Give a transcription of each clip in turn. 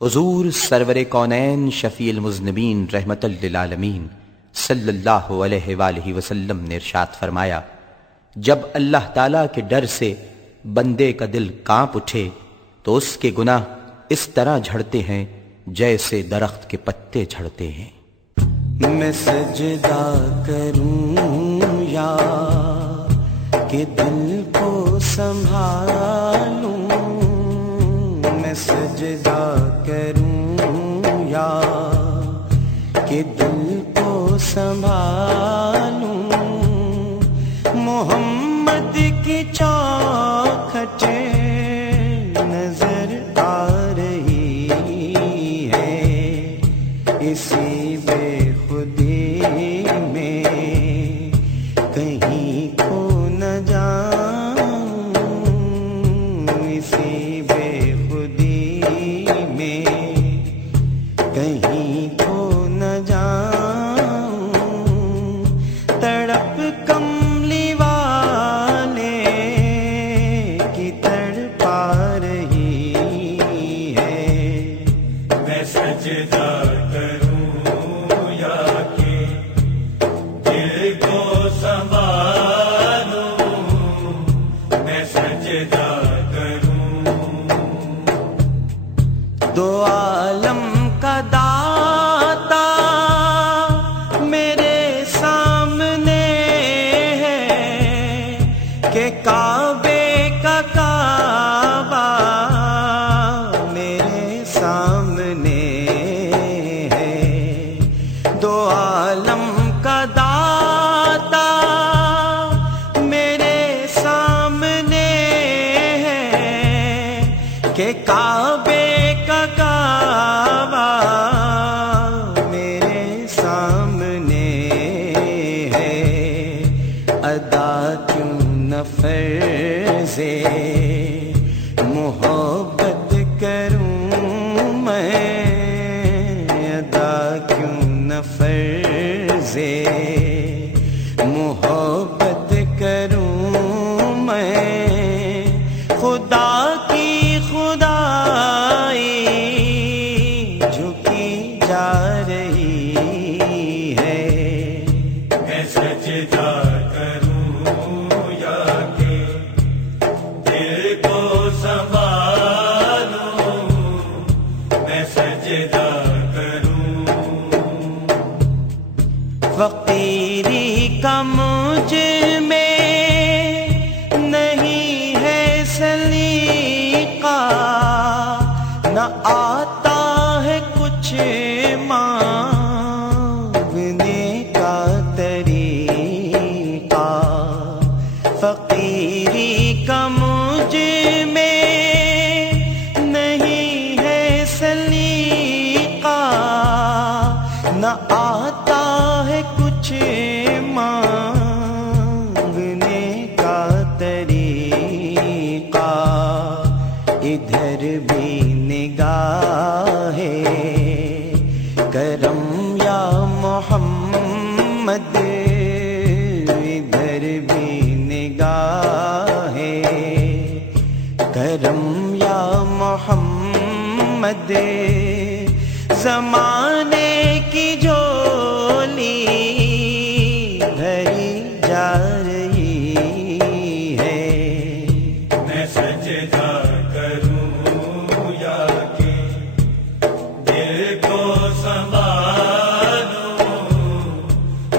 حضور سرور کونین شفیع المذنبین رحمت للعالمین صلی اللہ علیہ وآلہ وسلم نے ارشاد فرمایا، جب اللہ تعالیٰ کے ڈر سے بندے کا دل کانپ اٹھے تو اس کے گناہ اس طرح جھڑتے ہیں جیسے درخت کے پتے جھڑتے ہیں۔ میں سجدہ کروں یا کہ دل کو سنبھالوں، میں سجدہ کروں یا کہ دل کو سنبھالوں، محمد کی چوکھٹ نظر آ رہی ہے، اسی بے خودی میں کہیں کھو نہ جاؤں، اسی بے خودی میں کہیں کھو نہ جاؤں، تڑپ کملی والے کی تڑپا رہی ہے، میں سجدہ دو عالم کا داتا میرے سامنے ہے کہ کعبے کا کعبہ میرے سامنے ہے، دو عالم کا داتا میرے سامنے ہے کہ کعبے کا کعبہ میرے سامنے ہے، ادا کیوں نہ فرض محبت کروں میں، ادا کیوں نہ فرض محبت کروں میں، خدا کی خدائی جھکی جا رہی ہے، میں سجدہ کروں یا کہ دل کو سنبھالوں، میں سجدہ کروں، فقیری کا مجھ میں نہیں ہے سلیقہ، نہ آتا ہے کچھ مانگنے کا طریقہ، فقیری کا مجھ میں نہیں ہے سلیقہ، نہ آتا ہے کچھ مانگنے کا طریقہ، ادھر بھی نگاہ کرم یا محمد، ادھر بھی نگاہ کرم یا محمد، زمانے کی جھولی بھری جا رہی ہے، میں سجدہ کروں یا کہ دل کو سنبھالوں،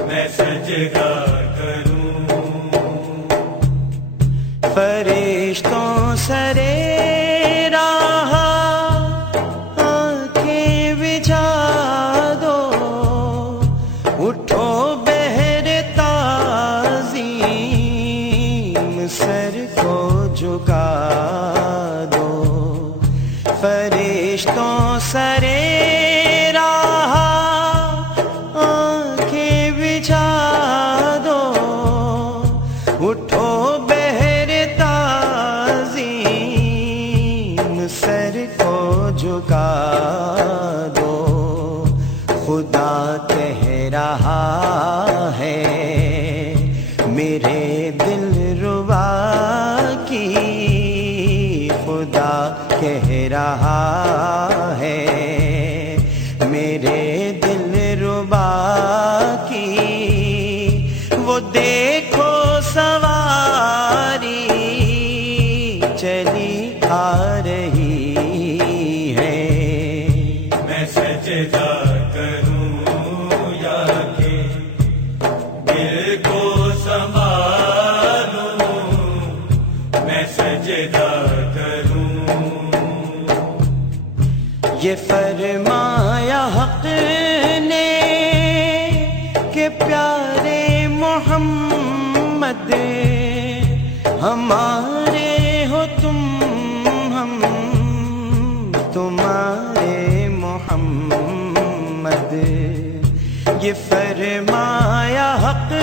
میں سجدہ کروں، فرشتوں سرے راہ آنکھیں بجھا دو، اٹھو بہر تعظیم سر کو جھکا دو، فرشتوں سرے راہ آنکھیں بجھا دو، اٹھو بہر تعظیم سر کو جھکا دو، خدا کہہ رہا ہے میرے دل ربا کی، خدا کہہ رہا ہے یہ فرمایا حق نے کہ پیارے محمد ہمارے ہو تم، ہم تمہارے محمد. یہ فرمایا حق